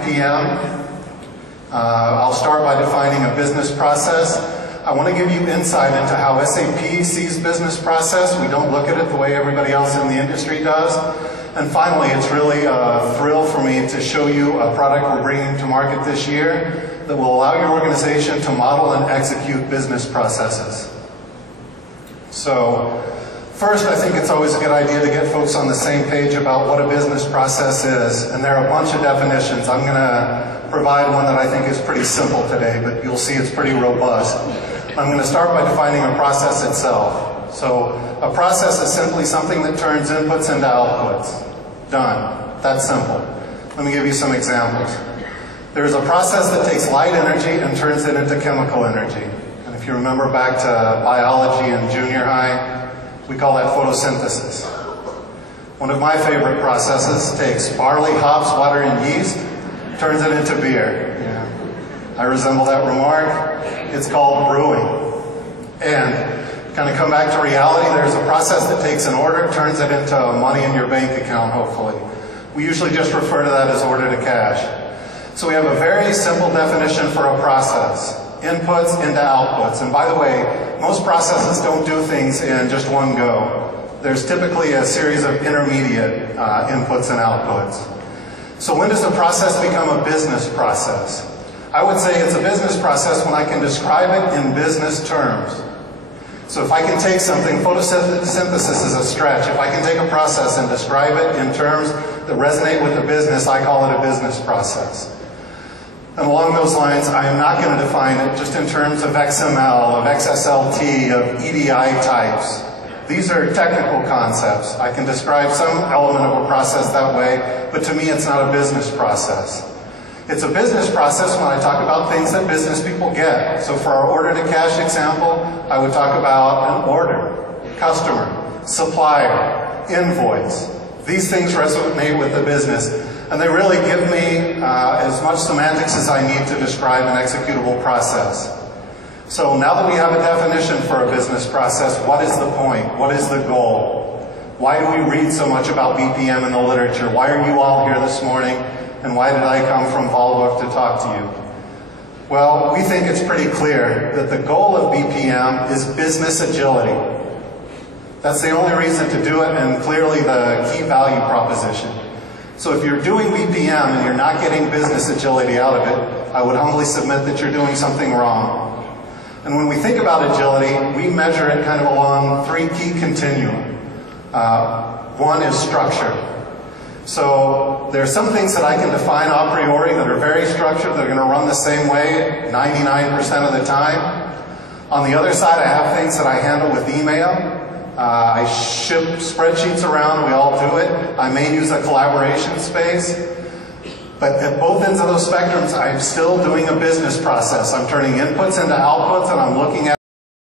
BPM. I'll start by defining a business process. I want to give you insight into how SAP sees business process. We don't look at it the way everybody else in the industry does. And finally, it's really a thrill for me to show you a product we're bringing to market this year that will allow your organization to model and execute business processes. So, first, I think it's always a good idea to get folks on the same page about what a business process is. And there are a bunch of definitions. I'm going to provide one that I think is pretty simple today, but you'll see it's pretty robust. I'm going to start by defining a process itself. So, a process is simply something that turns inputs into outputs. Done. That's simple. Let me give you some examples. There's a process that takes light energy and turns it into chemical energy. And if you remember back to biology in junior high, we call that photosynthesis. One of my favorite processes takes barley, hops, water, and yeast, turns it into beer. Yeah. I resemble that remark. It's called brewing. And kind of come back to reality, there's a process that takes an order, turns it into money in your bank account, hopefully. We usually just refer to that as order to cash. So we have a very simple definition for a process. Inputs into outputs. And by the way, most processes don't do things in just one go. There's typically a series of intermediate inputs and outputs. So when does a process become a business process? I would say it's a business process when I can describe it in business terms. So if I can take something, photosynthesis is a stretch. If I can take a process and describe it in terms that resonate with the business, I call it a business process. And along those lines, I am not going to define it just in terms of XML, of XSLT, of EDI types. These are technical concepts. I can describe some element of a process that way, but to me it's not a business process. It's a business process when I talk about things that business people get. So for our order to cash example, I would talk about an order, customer, supplier, invoice. These things resonate with the business. And they really give me as much semantics as I need to describe an executable process. So now that we have a definition for a business process, what is the point? What is the goal? Why do we read so much about BPM in the literature? Why are you all here this morning? And why did I come from Volvo to talk to you? Well, we think it's pretty clear that the goal of BPM is business agility. That's the only reason to do it, and clearly the key value proposition. So if you're doing BPM and you're not getting business agility out of it, I would humbly submit that you're doing something wrong. And when we think about agility, we measure it kind of along three key continuum. One is structure. So there are some things that I can define a priori that are very structured, that are going to run the same way 99% of the time. On the other side, I have things that I handle with email. I ship spreadsheets around, we all do it. I may use a collaboration space. But at both ends of those spectrums, I'm still doing a business process. I'm turning inputs into outputs, and I'm looking at